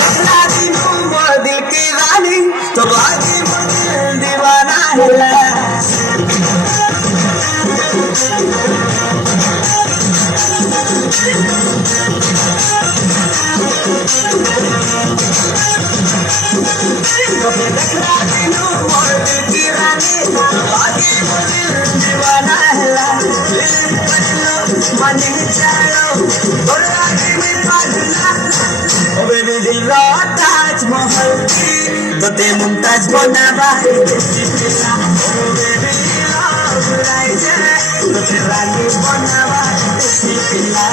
देखला तीनों मोर दिल की रानी तो बागी मुझे दीवाना है देखला तीनों मोर दिल की रानी तो बागी मुझे दीवाना है मन चलो और आगे में पागला ओ बेबी दिल ताजमहल की तो ते मुमताज बनावा ओ बेबी लव राइजे तो ते रानी बनावा पिला